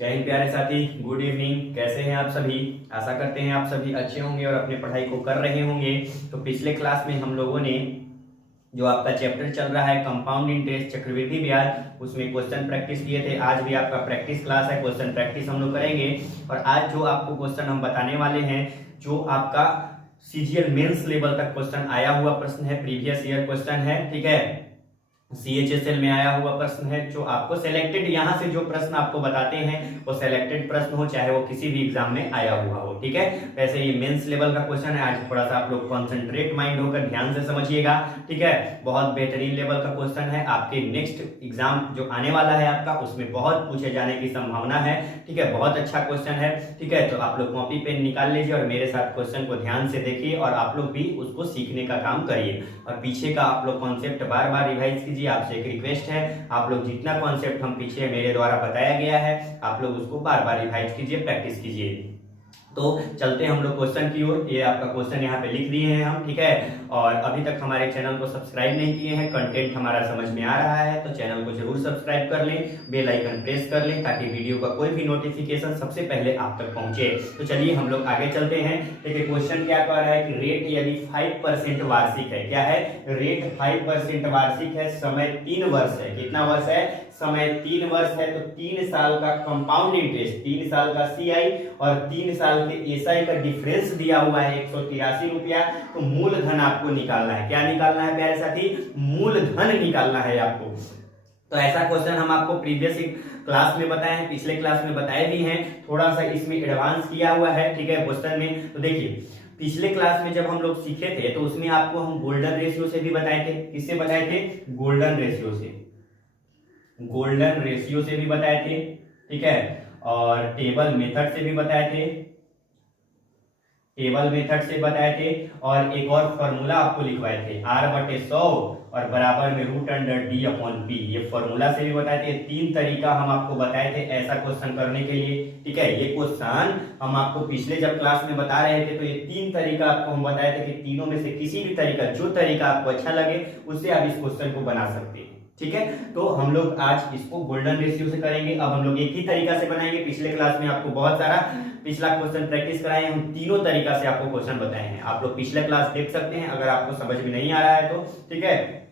जय हिंद प्यारे साथी, गुड इवनिंग। कैसे हैं आप सभी? आशा करते हैं आप सभी अच्छे होंगे और अपनी पढ़ाई को कर रहे होंगे। तो पिछले क्लास में हम लोगों ने जो आपका चैप्टर चल रहा है कंपाउंड इंटरेस्ट चक्रवृद्धि ब्याज, उसमें क्वेश्चन प्रैक्टिस किए थे। आज भी आपका प्रैक्टिस क्लास है, क्वेश्चन प्रैक्टिस हम लोग करेंगे। और आज जो आपको क्वेश्चन हम बताने वाले हैं, जो आपका सीजीएल मेंस लेवल तक क्वेश्चन आया हुआ प्रश्न है, प्रीवियस ईयर क्वेश्चन है, ठीक है। सीएचएसएल में आया हुआ प्रश्न है, जो आपको सिलेक्टेड, यहाँ से जो प्रश्न आपको बताते हैं वो सिलेक्टेड प्रश्न हो, चाहे वो किसी भी एग्जाम में आया हुआ हो, ठीक है। वैसे ये मेंस लेवल का क्वेश्चन है। आज थोड़ा सा आप लोग कॉन्सेंट्रेट माइंड होकर ध्यान से समझिएगा, ठीक है। बहुत बेहतरीन लेवल का क्वेश्चन है। आपके नेक्स्ट एग्जाम जो आने वाला है आपका, उसमें बहुत पूछे जाने की संभावना है, ठीक है। बहुत अच्छा क्वेश्चन है, ठीक है। तो आप लोग कॉपी पेन निकाल लीजिए और मेरे साथ क्वेश्चन को ध्यान से देखिए और आप लोग भी उसको सीखने का काम करिए। और पीछे का आप लोग कॉन्सेप्ट बार बार रिवाइज कीजिए। आपसे एक रिक्वेस्ट है, आप लोग जितना कॉन्सेप्ट हम पीछे मेरे द्वारा बताया गया है, आप लोग उसको बार बार रिवाइज कीजिए, प्रैक्टिस कीजिए। तो चलते हैं हम लोग क्वेश्चन की ओर। ये आपका क्वेश्चन यहाँ पे लिख दिए हैं हम, ठीक है। और अभी तक हमारे चैनल को सब्सक्राइब नहीं किए हैं, कंटेंट हमारा समझ में आ रहा है तो चैनल को जरूर सब्सक्राइब कर लें, बेल आइकन प्रेस कर लें, ताकि वीडियो का कोई भी नोटिफिकेशन सबसे पहले आप तक पहुंचे। तो चलिए हम लोग आगे चलते हैं। देखिए क्वेश्चन क्या कह रहा है कि रेट यदि 5% वार्षिक है, क्या है? रेट 5% वार्षिक है, समय 3 वर्ष है। कितना वर्ष है? समय 3 वर्ष है। तो 3 साल का कंपाउंड इंटरेस्ट, 3 साल का सीआई और 3 साल के एसआई का डिफरेंस दिया हुआ है 183 रुपया। तो मूलधन आपको निकालना है। क्या निकालना है प्यारे साथी? मूलधन निकालना है आपको। तो ऐसा क्वेश्चन हम आपको प्रीवियस क्लास में बताए हैं, पिछले क्लास में बताए भी हैं, थोड़ा सा इसमें एडवांस किया हुआ है, ठीक है, क्वेश्चन में। तो देखिए पिछले क्लास में जब हम लोग सीखे थे तो उसमें आपको हम गोल्डन रेशियो से भी बताए थे। किससे बताए थे? गोल्डन रेशियो से, गोल्डन रेशियो से भी बताए थे, ठीक है। और टेबल मेथड से भी बताए थे, टेबल मेथड से बताए थे। और एक और फॉर्मूला आपको लिखवाए थे, R/100 और बराबर में √D/P। ये फॉर्मूला से भी बताए थे। 3 तरीका हम आपको बताए थे ऐसा क्वेश्चन करने के लिए, ठीक है। ये क्वेश्चन हम आपको पिछले जब क्लास में बता रहे थे तो ये 3 तरीका आपको हम बताए थे कि तीनों में से किसी भी तरीका, जो तरीका आपको अच्छा लगे उससे आप इस क्वेश्चन को बना सकते हैं, ठीक है। तो हम लोग आज इसको गोल्डन रेशियो से करेंगे। अब हम लोग एक ही तरीका से बनाएंगे। पिछले क्लास में आपको बहुत सारा पिछला क्वेश्चन प्रैक्टिस कराए, हम तीनों तरीका से आपको क्वेश्चन बताए हैं। आप लोग पिछला क्लास देख सकते हैं अगर आपको समझ में नहीं आ रहा है तो, ठीक है।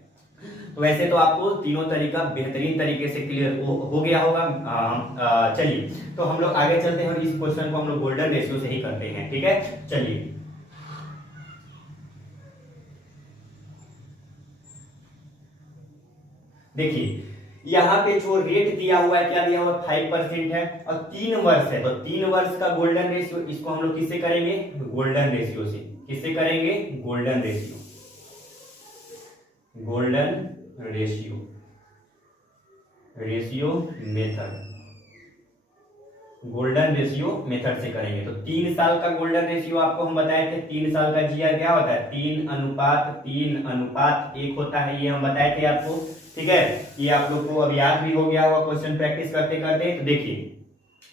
तो वैसे तो आपको तीनों तरीका बेहतरीन तरीके से क्लियर हो गया होगा। चलिए तो हम लोग आगे चलते हैं और इस क्वेश्चन को हम लोग गोल्डन रेशियो से ही करते हैं, ठीक है। चलिए देखिए यहाँ पे जो रेट दिया हुआ है, क्या दिया हुआ है? 5% है और 3 वर्ष है। तो 3 वर्ष का गोल्डन रेशियो, इसको हम लोग किससे करेंगे? गोल्डन रेशियो से। किससे करेंगे? Golden ratio, golden ratio, ratio method, golden ratio method से करेंगे। तो 3 साल का गोल्डन रेशियो आपको हम बताए थे। 3 साल का जीआर क्या होता है? 3:3:1 होता है, ये हम बताए थे आपको, ठीक है। ये आप लोग को अब याद भी हो गया होगा क्वेश्चन प्रैक्टिस करते करते। तो देखिए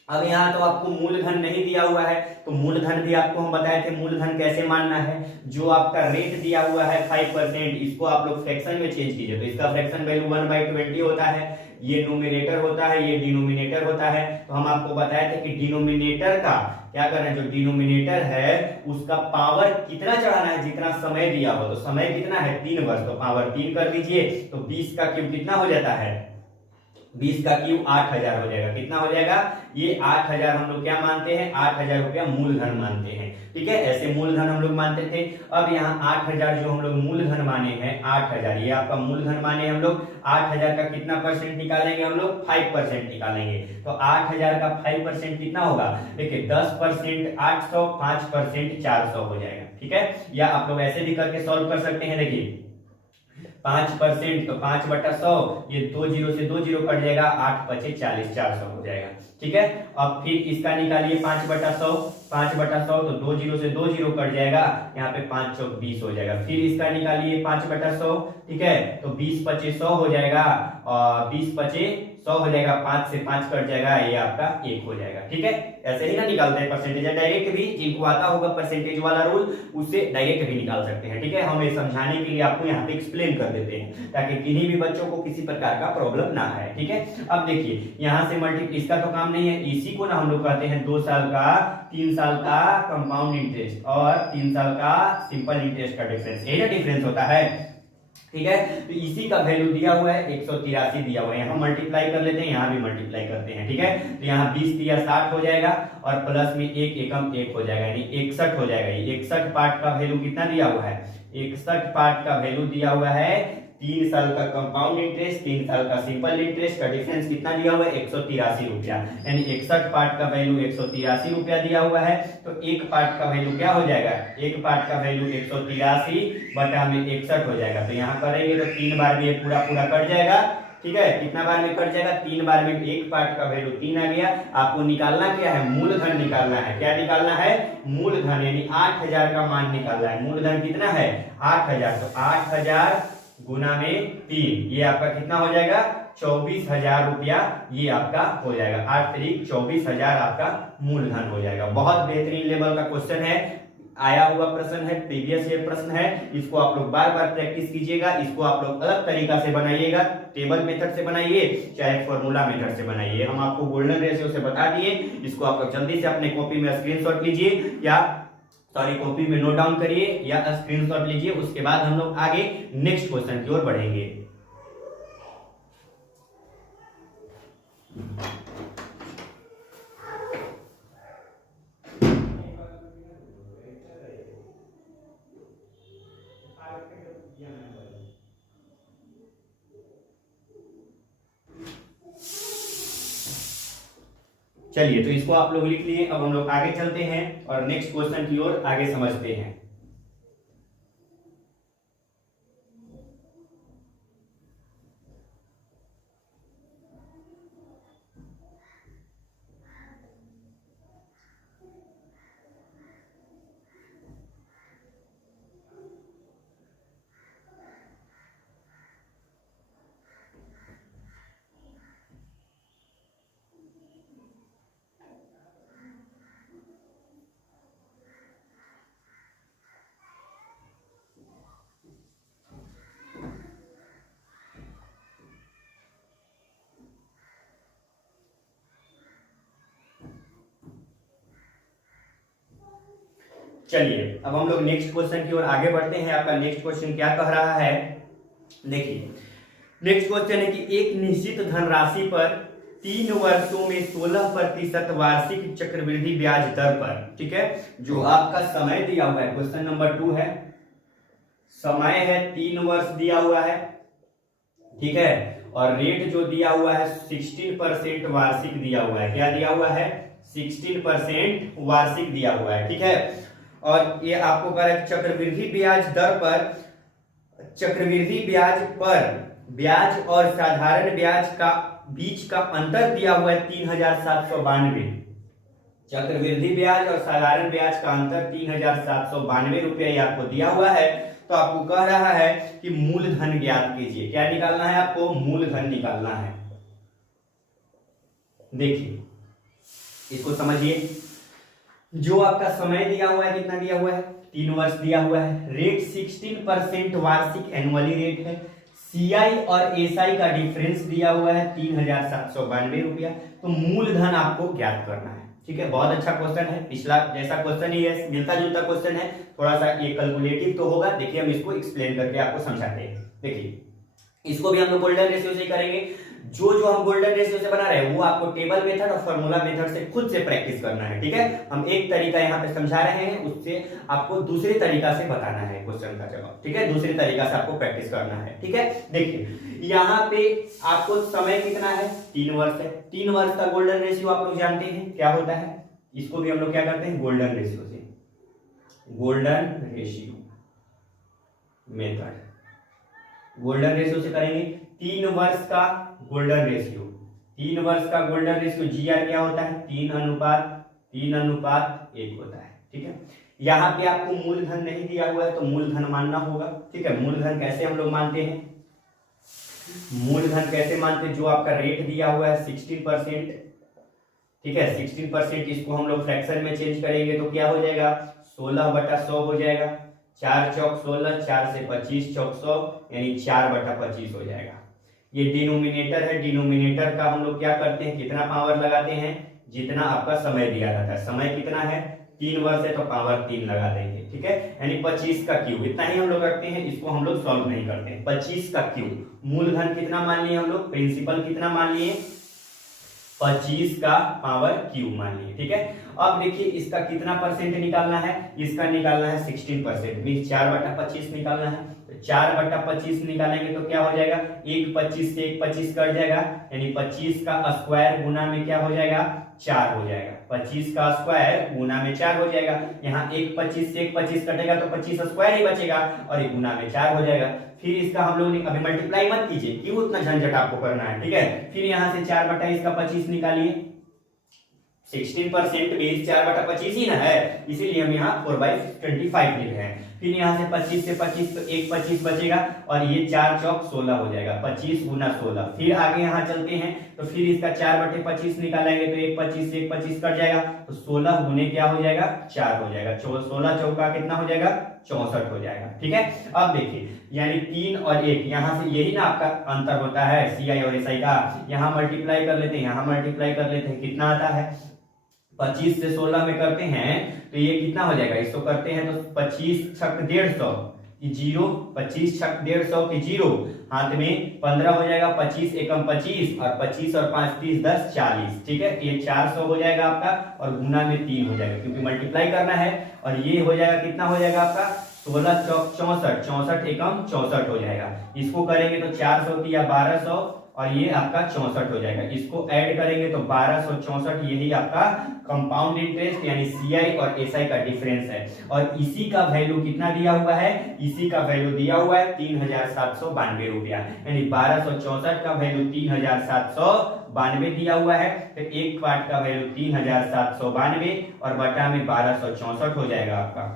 अब यहाँ तो आपको मूलधन नहीं दिया हुआ है, तो मूलधन भी आपको हम बताए थे मूलधन कैसे मानना है। जो आपका रेट दिया हुआ है 5%, इसको आप लोग फ्रैक्शन में चेंज कीजिए। तो इसका फ्रैक्शन वैल्यू 1/20 होता है, ये नोमिनेटर होता है, ये डिनोमिनेटर होता है। तो हम आपको बताए थे कि डिनोमिनेटर का क्या करना है, जो डिनोमिनेटर है उसका पावर कितना चढ़ाना है, जितना समय दिया हो। तो समय कितना है? 3 वर्ष, तो पावर 3 कर दीजिए। तो 20 का क्यूब कितना हो जाता है? 20 का क्यूब 8000 हो जाएगा। कितना हो जाएगा? ये 8000 हम लोग क्या मानते हैं? 8000 रुपया मूलधन मानते हैं, ठीक है। ऐसे मूलधन हम लोग मानते थे। अब यहाँ 8000 जो हम लोग मूलधन माने हैं, 8000 ये आपका मूलधन माने हम लोग। 8000 का कितना परसेंट निकालेंगे हम लोग? 5% निकालेंगे। तो 8000 का 5% कितना होगा? देखिए 10% 800, 5% 400 हो जाएगा, ठीक है। या आप लोग ऐसे भी करके सॉल्व कर सकते हैं। देखिए 5% तो 5/100, ये 2 0 से 2 0 कट जाएगा, 8×5 40, 400 हो जाएगा, ठीक है। अब फिर इसका निकालिए 5/100, 5/100 तो 2 0 से 2 0 कट जाएगा, यहाँ पे 5 चौक 20 हो जाएगा। फिर इसका निकालिए 5/100, ठीक है। तो 20×5 100 हो जाएगा और 20×5 100 हो जाएगा, 5 से 5 कट जाएगा, ये आपका 1 हो जाएगा। ठीक है, ऐसे ही ना निकालते हैं परसेंटेज, डायरेक्ट भी जिनको आता होगा परसेंटेज वाला रूल उससे डायरेक्ट भी निकाल सकते हैं। ठीक है, हम ये समझाने के लिए आपको यहाँ पे एक्सप्लेन कर देते हैं ताकि किन्हीं भी बच्चों को किसी प्रकार का प्रॉब्लम ना आए। ठीक है, अब देखिए यहाँ से मल्टीप्लाई, इसका तो काम नहीं है, इसी को ना हम लोग कहते हैं 2 साल का 3 साल का कंपाउंड इंटरेस्ट और 3 साल का सिंपल इंटरेस्ट का डिफरेंस, यही ना डिफरेंस होता है। ठीक है, तो इसी का वैल्यू दिया हुआ है 183 दिया हुआ है, यहाँ मल्टीप्लाई कर लेते हैं, यहाँ भी मल्टीप्लाई करते हैं। ठीक है, तो यहाँ 20 दिया 60 हो जाएगा और प्लस में 1 एकम 1 हो जाएगा, यानी 61 हो जाएगा। 61 पार्ट का वैल्यू कितना दिया हुआ है, 61 पार्ट का वैल्यू दिया हुआ है 3 साल का कंपाउंड इंटरेस्ट, 3 साल का सिंपल इंटरेस्ट का डिफरेंस कितना दिया हुआ है 183 रुपया, यानी 61 पार्ट का वैल्यू 183 रुपया दिया हुआ है। तो एक पार्ट का वैल्यू क्या हो जाएगा, एक पार्ट का वैल्यू 183 बटा में 61 हो जाएगा। तो यहाँ करेंगे तो 3 बार में ये पूरा पूरा कट जाएगा। ठीक है, कितना बार में कट जाएगा, 3 बार में, एक पार्ट का वैल्यू 3 आ गया। आपको निकालना क्या है, मूलधन निकालना है। क्या निकालना है, मूलधन, यानी 8000 का मान निकालना है। मूलधन कितना है 8000, तो 8000 गुना में 3, ये आपका कितना हो जाएगा 24,000 रुपया, ये आपका हो जाएगा 8 तारीख 24,000 आपका मूलधन हो जाएगा। बहुत बेहतरीन लेवल का क्वेश्चन है, आया हुआ प्रश्न है, प्रीवियस ईयर प्रश्न है। इसको आप लोग बार बार प्रैक्टिस कीजिएगा, इसको आप लोग अलग तरीका से बनाइएगा, टेबल मेथड से बनाइए चाहे फॉर्मूला मेथड से बनाइए। हम आपको गोल्डन रेशियो से बता दिए, इसको आप लोग जल्दी से अपने कॉपी में स्क्रीनशॉट लीजिए या कॉपी में नोट डाउन करिए या स्क्रीनशॉट लीजिए। उसके बाद हम लोग आगे नेक्स्ट क्वेश्चन की ओर बढ़ेंगे। चलिए, तो इसको आप लोग लिख लिए। अब हम लोग आगे चलते हैं और नेक्स्ट क्वेश्चन की ओर आगे समझते हैं। चलिए, अब हम लोग नेक्स्ट क्वेश्चन की ओर आगे बढ़ते हैं। आपका नेक्स्ट क्वेश्चन क्या कह रहा है, देखिए नेक्स्ट क्वेश्चन है कि एक निश्चित धनराशि पर 3 वर्षों में 16% वार्षिक चक्रवृद्धि ब्याज दर पर, ठीक है, जो आपका समय दिया हुआ है, क्वेश्चन नंबर 2 है, समय है 3 वर्ष दिया हुआ है। ठीक है, और रेट जो दिया हुआ है 16% वार्षिक दिया हुआ है। क्या दिया हुआ है, 16% वार्षिक दिया हुआ है। ठीक है, और ये आपको कह रहा है चक्रवृद्धि ब्याज दर पर, चक्रवृद्धि ब्याज पर ब्याज और साधारण ब्याज का बीच का अंतर दिया हुआ है 3,792। चक्रवृद्धि ब्याज और साधारण ब्याज का अंतर 3,792 रुपया आपको दिया हुआ है। तो आपको कह रहा है कि मूलधन ज्ञात कीजिए। क्या निकालना है आपको, मूलधन निकालना है। देखिए इसको समझिए, जो आपका समय दिया हुआ है कितना दिया हुआ है, 3 वर्ष दिया हुआ है। रेट 16% वार्षिक एनुअली रेट है। सीआई और एसआई का डिफरेंस दिया हुआ है 3,792 रुपया। तो मूलधन आपको ज्ञात करना है। ठीक है, बहुत अच्छा क्वेश्चन है, पिछला जैसा क्वेश्चन ही है, मिलता जुलता क्वेश्चन है, थोड़ा सा ये कैलकुलेटिव तो होगा। देखिए हम इसको एक्सप्लेन करके आपको समझाते हैं। देखिए इसको भी हम लोग गोल्डन रेशियो से ही करेंगे। जो जो हम गोल्डन रेशियो से बना रहे हैं वो आपको टेबल मेथड और फार्मूला मेथड से खुद से प्रैक्टिस करना है। ठीक है, हम एक तरीका यहाँ पे समझा रहे हैं, उससे आपको दूसरे तरीका से बताना है क्वेश्चन का जवाब। ठीक है, दूसरे तरीका से आपको प्रैक्टिस करना है। ठीक है, देखिए यहाँ पे आपको समय कितना है, 3 वर्ष है। 3 वर्ष का गोल्डन रेशियो आप लोग जानते हैं क्या होता है, इसको भी हम लोग क्या करते हैं, गोल्डन रेशियो से, golden ratio method, golden ratio से करेंगे। 3 वर्ष का गोल्डन रेशियो, 3 वर्ष का गोल्डन रेशियो जीआर क्या होता है, 3:1 होता है। ठीक है, यहाँ पे आपको मूलधन नहीं दिया हुआ है तो मूलधन मानना होगा। ठीक है, मूलधन कैसे हम लोग मानते हैं, मूलधन कैसे मानते हैं, जो आपका रेट दिया हुआ है 16%, ठीक है 16%, इसको हम लोग फ्रैक्शन में चेंज करेंगे तो क्या हो जाएगा 16/100 हो जाएगा। 4 चौक 16, 4 से 25 चौक 100, यानी 4/25 हो जाएगा। ये डिनोमिनेटर है, डिनोमिनेटर का हम लोग क्या करते हैं, कितना पावर लगाते हैं, जितना आपका समय दिया जाता है। समय कितना है 3 वर्ष है तो पावर 3 लगा देंगे, ठीक है, यानी 25 का क्यूब, इतना ही हम लोग रखते हैं, इसको हम लोग सॉल्व नहीं करते हैं। 25 का क्यूब, मूलधन कितना मान लिए हम लोग, प्रिंसिपल कितना मान लिए 25 का पावर क्यूब मान लिए, ठीक है। अब देखिए इसका कितना परसेंट निकालना है, इसका निकालना है 16%, मीन 4/25 निकालना है। तो 4/25 निकालेंगे तो क्या हो जाएगा, एक 25 से एक 25 कट जाएगा, यानी 25 का स्क्वायर गुना में क्या हो जाएगा 4 हो जाएगा। 25 का स्क्वायर गुना में 4 हो जाएगा। यहाँ एक 25 से एक 25 कटेगा तो 25 स्क्वायर ही बचेगा और एक गुना में 4 हो जाएगा। फिर इसका हम लोग अभी मल्टीप्लाई मत कीजिए, क्यों उतना झंझट आपको करना है, ठीक है। फिर यहाँ से 4/25 का 25 निकालिए, 16% बेस 4/25 ही ना है, इसीलिए हम यहाँ 4/25 लिख रहे हैं। फिर यहाँ से 25 से 25 तो एक 25 बचेगा और ये 4 चौक 16 हो जाएगा, 25 गुना 16। फिर आगे यहाँ चलते हैं तो फिर इसका 4/25 निकालेंगे तो एक 25 से एक 25 कट जाएगा, तो 16 गुने क्या हो जाएगा 4 हो जाएगा। 16 चौका कितना हो जाएगा 64 हो जाएगा, ठीक है। अब देखिए यानी 3 और 1, यहाँ से यही ना आपका अंतर होता है CI और SI का, यहाँ मल्टीप्लाई कर लेते हैं, यहाँ मल्टीप्लाई कर लेते हैं, कितना आता है 25 से 16 में करते हैं तो ये कितना हो जाएगा, इसको करते हैं तो 25 छक 150 की जीरो, 25 छक 150 की जीरो, हाथ में 15 हो जाएगा, 25 एकम 25 और 25 और 5 30 10 40, ठीक है। ये 400 हो जाएगा आपका और गुना में 3 हो जाएगा क्योंकि मल्टीप्लाई करना है। और ये हो जाएगा कितना हो जाएगा आपका 16 चौक 64, 64 एकम 64 हो जाएगा। इसको करेंगे तो 400 की या 1200 और ये आपका 64 हो जाएगा। इसको ऐड करेंगे तो 1264, यही आपका कंपाउंड इंटरेस्ट यानी CI और SI का डिफरेंस है। और इसी का वैल्यू कितना दिया हुआ है, इसी का वैल्यू दिया हुआ है 3792 रुपया, यानी 1264 का वैल्यू 3792 दिया हुआ है। तो एक पार्ट का वैल्यू 3792 और बटा में 1264 हो जाएगा आपका।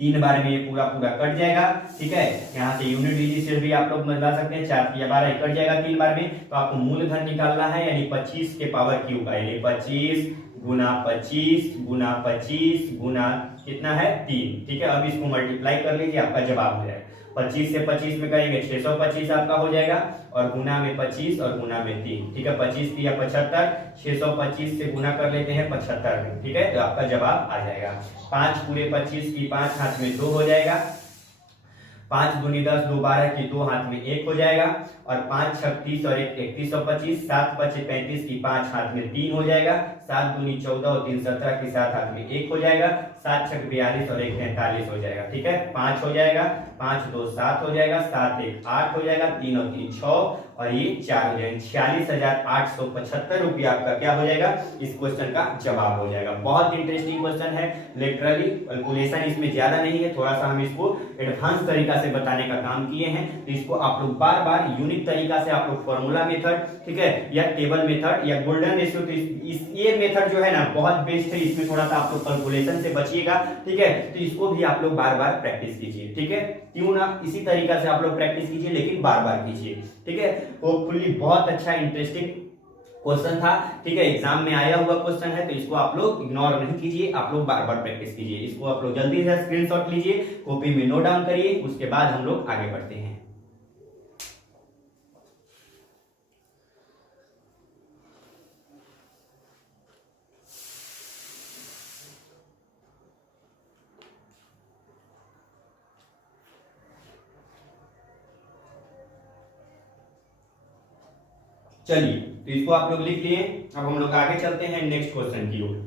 3 बार में ये पूरा पूरा कट जाएगा, ठीक है। यहाँ से यूनिट डिजिट भी आप लोग लगा सकते हैं, 4 या 12 कट जाएगा 3 बार में। तो आपको मूलधन निकालना है यानी 25 के पावर क्यूब का, यानी 25 गुना 25 गुना 25 गुना कितना है 3, ठीक है। अब इसको मल्टीप्लाई कर लीजिए, आपका जवाब हो जाएगा। 25 से 25 में करेंगे 625 आपका हो जाएगा और गुना में 25 और गुना में 3, ठीक है। 25 या 75, 625 से गुना कर लेते हैं 75 में, ठीक है। तो आपका जवाब आ जाएगा 5 पूरे 25 की 5 हाथ में 2 हो जाएगा, 5 दूनी 10 2 12 की 2 हाथ में 1 हो जाएगा और 5 36 और 1 3125, 7 5 35 की 5 हाथ में 3 हो जाएगा, 7 दूनी 14 और 3 17 की 7 हाथ में 1 हो जाएगा, 7 6 42 और 1 43 हो जाएगा, ठीक है। 5 हो जाएगा, 5 2 7 हो जाएगा, 7 1 8 हो जाएगा, 3 और 3 6 और ये 4 हो जाएगा। 46,875 रुपया आपका क्या हो जाएगा, इस क्वेश्चन का जवाब हो जाएगा। बहुत इंटरेस्टिंग क्वेश्चन है, लिटरली कैलकुलेशन इसमें ज्यादा नहीं है, थोड़ा सा हम इसको एडवांस तरीका से बताने का काम किए हैं। तो इसको आप लोग बार बार यूनिक तरीका से आप लोग फॉर्मूला मेथड, ठीक है, या टेबल मेथड या गोल्डन रेशियो, तो ये मेथड जो है ना बहुत बेस्ट है, इसमें थोड़ा सा आप लोग कैलकुलेशन से बचिएगा, ठीक है। तो इसको भी आप लोग बार बार प्रैक्टिस कीजिए, ठीक है। क्यों ना इसी तरीका से आप लोग प्रैक्टिस कीजिए, लेकिन बार बार कीजिए, ठीक है। होपफुली बहुत अच्छा इंटरेस्टिंग क्वेश्चन था, ठीक है, एग्जाम में आया हुआ क्वेश्चन है, तो इसको आप लोग इग्नोर नहीं कीजिए, आप लोग बार बार प्रैक्टिस कीजिए। इसको आप लोग जल्दी से स्क्रीनशॉट लीजिए, कॉपी में नोट डाउन करिए, उसके बाद हम लोग आगे बढ़ते हैं। चलिए तो इसको आप लोग लिख लिए, अब हम लोग आगे चलते हैं नेक्स्ट क्वेश्चन की ओर।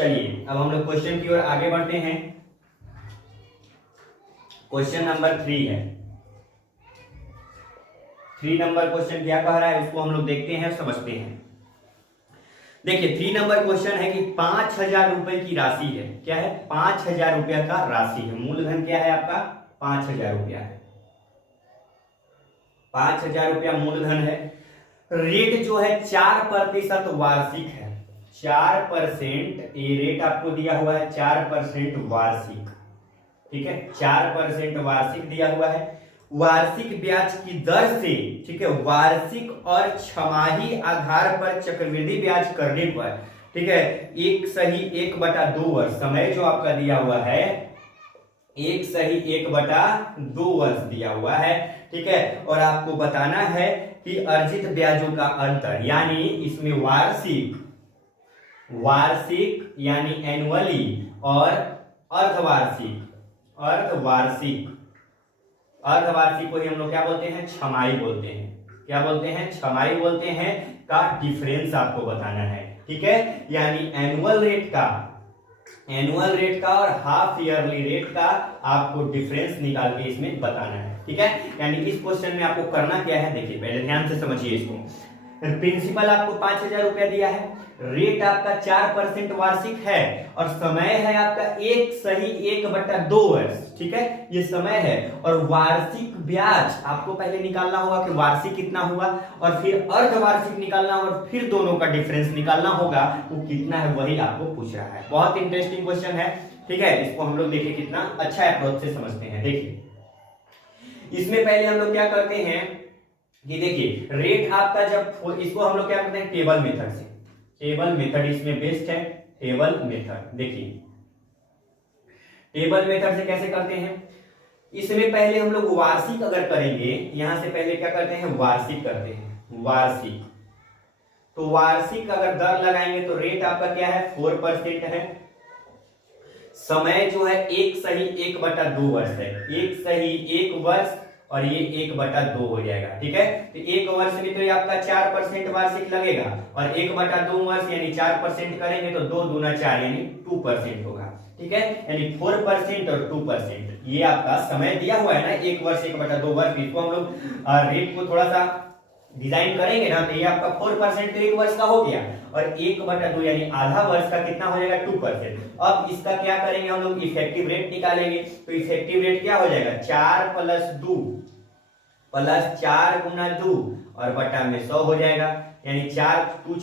चलिए अब हम लोग क्वेश्चन की ओर आगे बढ़ते हैं। क्वेश्चन नंबर 3 है। 3 नंबर क्वेश्चन क्या कह रहा है उसको हम लोग देखते हैं, समझते हैं। देखिए 3 नंबर क्वेश्चन है कि 5,000 रुपए की राशि है। क्या है? 5,000 रुपया का राशि है। मूलधन क्या है आपका? 5,000 रुपया है। 5,000 रुपया मूलधन है। रेट जो है 4% वार्षिक है। 4% ये रेट आपको दिया हुआ है, 4% वार्षिक। ठीक है, 4% वार्षिक दिया हुआ है। वार्षिक ब्याज की दर से, ठीक है, वार्षिक और छमाही आधार पर चक्रवृद्धि ब्याज करने पर, ठीक है, 1/2 वर्ष समय जो आपका दिया हुआ है, 1/2 वर्ष दिया हुआ है। ठीक है, और आपको बताना है कि अर्जित ब्याजों का अंतर, यानी इसमें वार्षिक यानी एनुअली और अर्धवार्षिक को ही हम लोग क्या बोलते हैं? छमाही बोलते हैं। क्या बोलते हैं? छमाही बोलते हैं। का डिफरेंस आपको बताना है। ठीक है, यानी एनुअल रेट का और हाफ ईयरली रेट का आपको डिफरेंस निकाल के इसमें बताना है। ठीक है, यानी इस क्वेश्चन में आपको करना क्या है, देखिए पहले ध्यान से समझिए इसको। प्रिंसिपल आपको 5,000 रुपया दिया है, रेट आपका 4% वार्षिक है और समय है आपका 1/2 वर्ष। ठीक है, ये समय है। और वार्षिक ब्याज आपको पहले निकालना होगा कि वार्षिक कितना हुआ, और फिर अर्धवार्षिक निकालना और फिर दोनों का डिफरेंस निकालना होगा, वो कितना है वही आपको पूछ रहा है। बहुत इंटरेस्टिंग क्वेश्चन है। ठीक है, इसको हम लोग देखिए कितना अच्छा अप्रोच से समझते हैं। देखिए इसमें पहले हम लोग क्या करते हैं कि देखिए रेट आपका जब, इसको हम लोग क्या करते हैं? टेबल मेथड से। टेबल मेथड इसमें बेस्ट है। टेबल मेथड देखिए, टेबल मेथड से कैसे करते हैं? इसमें पहले हम लोग वार्षिक अगर करेंगे, यहां से पहले क्या करते हैं? वार्षिक करते हैं। वार्षिक, तो वार्षिक अगर दर लगाएंगे तो रेट आपका क्या है? 4% है। समय जो है 1/2 वर्ष है। 1 वर्ष और ये 1/2 हो जाएगा। ठीक है, तो 1 वर्ष में तो ये आपका 4% वार्षिक लगेगा और 1/2 वर्ष यानी 4% करेंगे तो 2 दूना 4 यानी 2% होगा। ठीक है, यानी 4% और 2%। ये आपका समय दिया हुआ है ना, 1 वर्ष 1/2 वर्ष। इसको हम लोग रेट को थोड़ा सा डिजाइन करेंगे ना, तो ये आपका 4% तो 1 वर्ष का हो गया और 1/2 यानी आधा वर्ष का कितना हो जाएगा? 2%। अब इसका क्या करेंगे हम लोग? इफेक्टिव रेट निकालेंगे। तो इफेक्टिव रेट क्या हो जाएगा? 4 + 2 + 4 × 2 और बटा में 100 हो जाएगा। यानी 4 × 2 =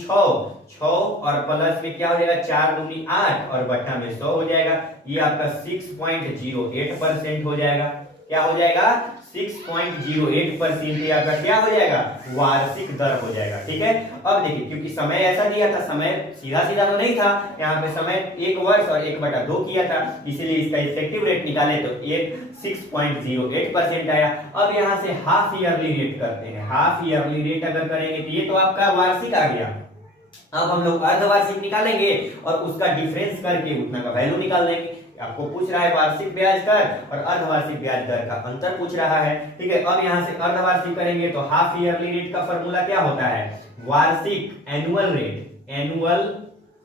6 और प्लस में क्या हो जाएगा? 4 दूनी 8 और बटा में 100 हो जाएगा। ये आपका 6.08% हो जाएगा। क्या हो जाएगा? 6.08% आपका क्या हो जाएगा? वार्षिक दर हो जाएगा। ठीक है, अब देखिए क्योंकि समय ऐसा दिया था, समय सीधा सीधा तो नहीं था, यहाँ पे समय 1 वर्ष और 1/2 किया था, इसीलिए इसका इफेक्टिव रेट निकाले तो ये 6.08% आया। अब यहाँ से हाफ ईयरली रेट करते हैं। हाफ ईयरली रेट अगर करेंगे तो ये तो आपका वार्षिक आ गया। अब हम लोग अर्धवार्षिक निकालेंगे और उसका डिफरेंस करके उतना का वैल्यू निकाल देंगे। आपको पूछ रहा है वार्षिक ब्याज दर और अर्धवार्षिक ब्याज दर का अंतर पूछ रहा है। ठीक है, अब यहाँ से अर्धवार्षिक करेंगे तो हाफ ईयरली रेट का फॉर्मूला क्या होता है? वार्षिक एनुअल रेट, एनुअल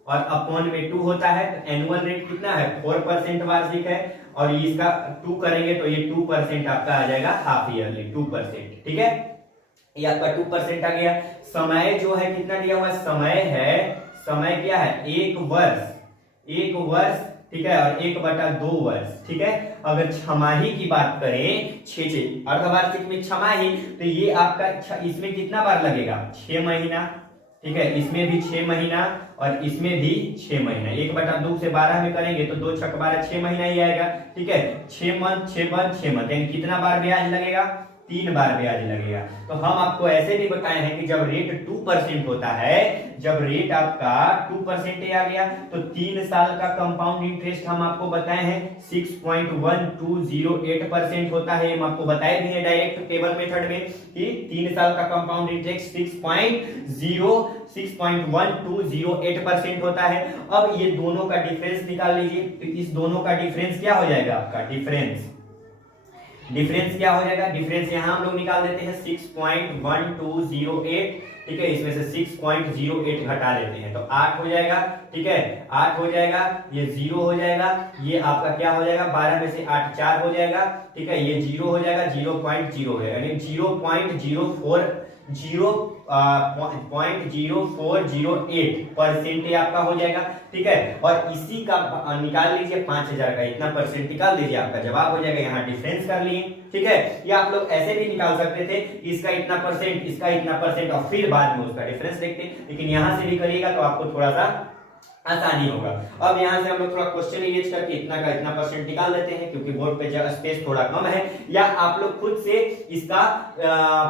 और अपॉन में 2 होता है। तो एनुअल रेट कितना है? 4% वार्षिक है और इसका 2 करेंगे तो ये 2% आपका आ जाएगा हाफ ईयरली 2%। ठीक है, ये आपका 2% आ गया। समय जो है कितना दिया हुआ? समय क्या है? 1 वर्ष। ठीक है, और 1/2 वर्ष। ठीक है, अगर छमाही की बात करें, 6 अर्धवार्षिक में छमाही, तो ये आपका इसमें कितना बार लगेगा? 6 महीना। ठीक है, इसमें भी 6 महीना और इसमें भी 6 महीना। 1/2 से 12 में करेंगे तो 2 × 6 = 12, 6 महीना ही आएगा। ठीक है, 6 मंथ 6 मंथ यानी कितना बार ब्याज लगेगा? 3 बार ब्याज लगेगा। तो हम आपको ऐसे भी बताए हैं कि जब रेट 2% होता है, जब रेट आपका 2% आ गया तो 3 साल का कंपाउंड इंटरेस्ट हम आपको बताए हैं 6.1208% होता है। हम आपको बताए भी है डायरेक्ट टेबल मेथड में कि 3 साल का कंपाउंड इंटरेस्ट 6.1208% होता है। अब ये दोनों का डिफरेंस निकाल लीजिए। तो इस दोनों का डिफरेंस क्या हो जाएगा? आपका डिफरेंस डिफरेंस क्या हो जाएगा, डिफरेंस यहाँ हम लोग निकाल देते हैं 6.1208, ठीक है, इसमें से 6.08 घटा लेते हैं तो 8 हो जाएगा, ठीक है, 8 हो जाएगा, ये 0 हो जाएगा, ये आपका क्या हो जाएगा, 12 में से 8 4 हो जाएगा, ठीक है, ये 0 हो जाएगा, 0.0 हो जाएगा, यानी 0.0408% ये आपका हो जाएगा, ठीक है। और इसी का निकाल लीजिए 5000 का, इतना परसेंट निकाल दीजिए, आपका जवाब हो जाएगा। यहाँ डिफरेंस कर लिए, ठीक है। या आप लोग ऐसे भी निकाल सकते थे, इसका इतना परसेंट, इसका इतना परसेंट, और फिर बाद में उसका डिफरेंस देखते, लेकिन यहाँ से भी करिएगा तो आपको थोड़ा सा आसानी होगा। अब यहाँ से हम लोग थोड़ा क्वेश्चन इरेज करके इतना का इतना परसेंट निकाल देते हैं, क्योंकि बोर्ड पे जगह स्पेस थोड़ा कम है। या आप लोग खुद से इसका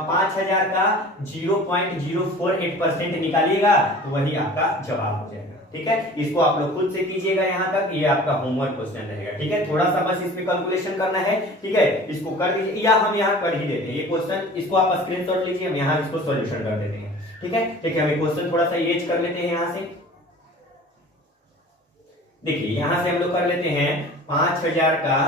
5000 का 0.048% निकालिएगा तो वही आपका जवाब हो जाएगा, ठीक है। इसको आप लोग खुद से कीजिएगा, यहाँ तक ये आपका होमवर्क क्वेश्चन रहेगा, ठीक है। थोड़ा सा बस इसमें कैलकुलेशन करना है, ठीक है, इसको कर दीजिए, या हम यहाँ कर ही देते हैं ये क्वेश्चन, इसको आप स्क्रीनशॉट लीजिए, हम यहाँ इसको सॉल्यूशन कर देते हैं, ठीक है। देखिए हम क्वेश्चन थोड़ा सा इरेज कर लेते हैं यहाँ से। देखिए यहां से हम लोग कर लेते हैं 5000 का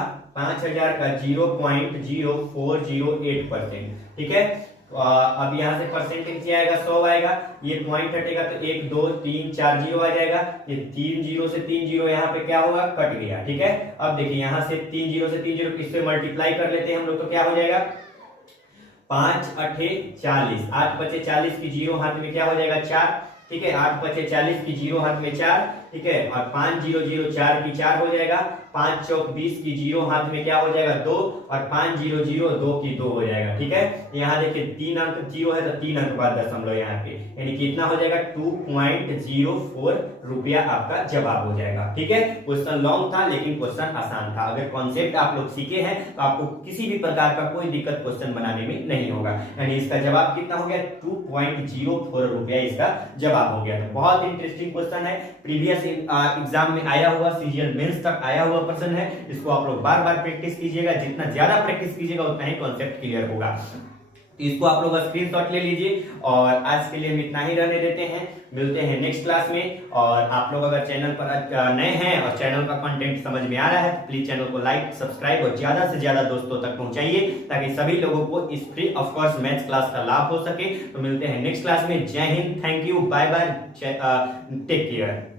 0.0408%, ठीक है। अब यहाँ से परसेंटेज क्या आएगा, 100 आएगा, ये पॉइंट हटेगा तो 1 2 3 4 जीरो आ जाएगा, ये 3 जीरो से 3 जीरो यहाँ पे क्या होगा, कट गया, ठीक है। अब देखिए यहाँ से 3 जीरो से 3 जीरो किससे मल्टीप्लाई कर लेते हैं हम लोग, तो क्या हो जाएगा, 5 8 40, 8 बचे 40 की जीरो हाथ में क्या हो जाएगा, 4, ठीक है, 8 बचे 40 की जीरो हाथ में 4, ठीक है, और 5 0 0 4 की 4 हो जाएगा, 5 चौक 20 की जीरो हाथ में क्या हो जाएगा, 2, और 5 0 0 2 की 2 हो जाएगा, ठीक है। यहाँ देखिए 3 अंक जीरो है तो 3 अंक बाद दशमलव यहाँ पे, यानी कितना हो जाएगा, 2.04 रुपया आपका जवाब हो जाएगा, ठीक है। क्वेश्चन लॉन्ग था लेकिन क्वेश्चन आसान था। अगर कॉन्सेप्ट आप लोग सीखे हैं तो आपको किसी भी प्रकार का कोई दिक्कत क्वेश्चन बनाने में नहीं होगा। यानी इसका जवाब कितना हो गया, 2.04 रुपया इसका जवाब हो गया। तो बहुत इंटरेस्टिंग क्वेश्चन है, प्रीवियस एग्जाम में आया हुआ, सीजीएल मेंस तक आया हुआ प्रश्न है। इसको आप लोग बार बार प्रैक्टिस कीजिएगा, जितना ज्यादा प्रैक्टिस कीजिएगा उतना ही कॉन्सेप्ट क्लियर होगा। तो इसको आप लोग स्क्रीनशॉट ले लीजिए, और आज के लिए हम इतना ही रहने देते हैं, मिलते हैं नेक्स्ट क्लास में। और आप लोग अगर चैनल पर नए हैं और चैनल का कंटेंट समझ में आ रहा है तो प्लीज चैनल को लाइक सब्सक्राइब और ज्यादा से ज्यादा दोस्तों तक पहुंचाइए, ताकि सभी लोगों को इस free of course maths class का लाभ हो सके। तो मिलते हैं नेक्स्ट क्लास में। जय हिंद, thank you, bye bye, take care.